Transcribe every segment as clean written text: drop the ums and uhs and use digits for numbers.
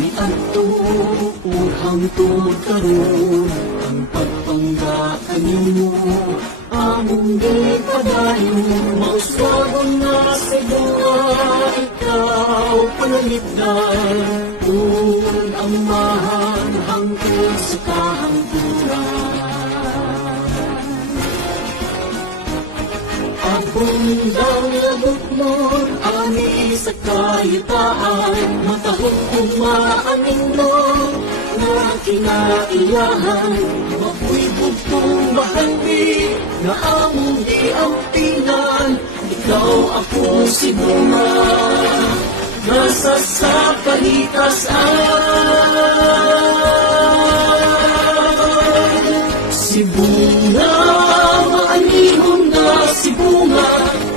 Ani adto hangtod karon ang pagpangga kanimo among gipadayon mauswagon na sa buhay ikaw panalipdan kung ang mahal hangtod sa kahangturan. Kung daw labot mo, ani sa kayitaan, matahong kumaanin mo, na kinaiyahan, mapu'y bugtong bahandi, na among diampinan, ikaw ako si Bunga, nasa sa kalikasan. Si Bunga, maanihon na si Bunga,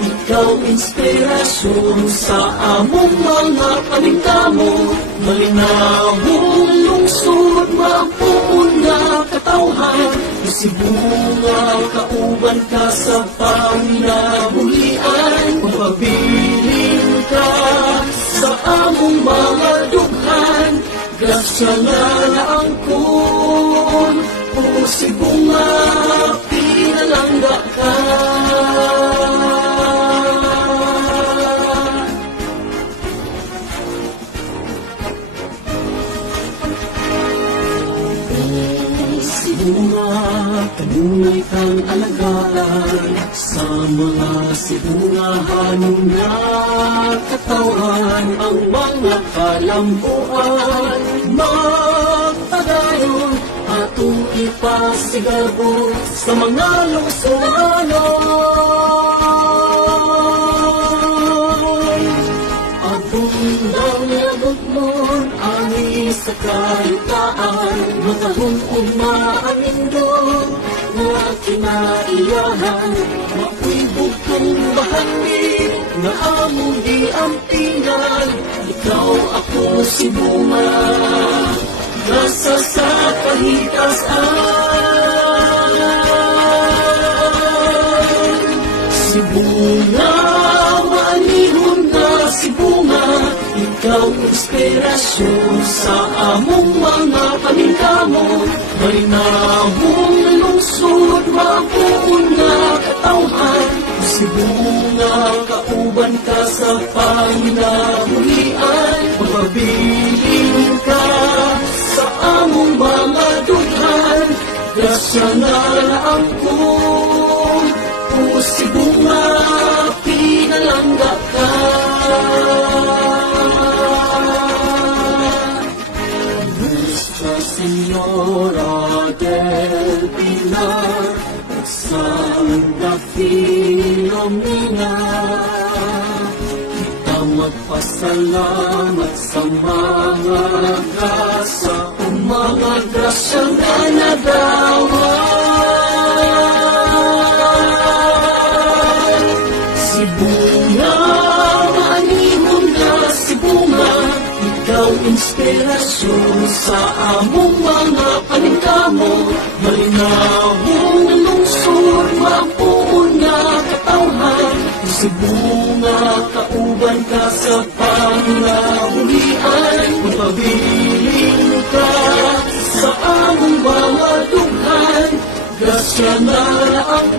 ikaw inspirasyon sa among mga paningkamo, malinawong lungsod, mapuon na katawhan. Si Bunga, kauban ka sa panginabuhian, mapabilin ka sa among mga dughan, grasya na naangkon, o si Bunga, pinalangga ka. Si Bunga, kanunay kang alagaan sa mga sibungahan na katawan, ang mga kalambuan magpadayon atong ipasigabot sa mga lungsuranon. Atong nalabot mo ani sa kalutaan, matahong umaanindong na kinaiyahan, mapu'y bugtong bahandi na among diampinan, ikaw ako si Bunga, nasa sa kahitasan. Si Bunga, maanihon na si Bunga, ikaw inspirasyon sa among mga paningkamo, malinawong lungsod, mapuon na katawhan. Si Bunga, kauban ka sa panginabuhian, mapabilin ka sa among mga dughan, grasya na naangkon, o si Bunga, pinalangga ka. Nuestra Señora del Pilar, Santa Filomena, kita magpasalamat sa mga grasa o mga grasya na nagawan. Si Bunga, maanihon na si Bunga, ikaw inspirasyon sa among mga paningkamo, malinawong lungsod, mapuon na katawhan. Si Bunga, kauban ka sa panginabuhian, mapabilin ka sa among mga dughan, grasya na ang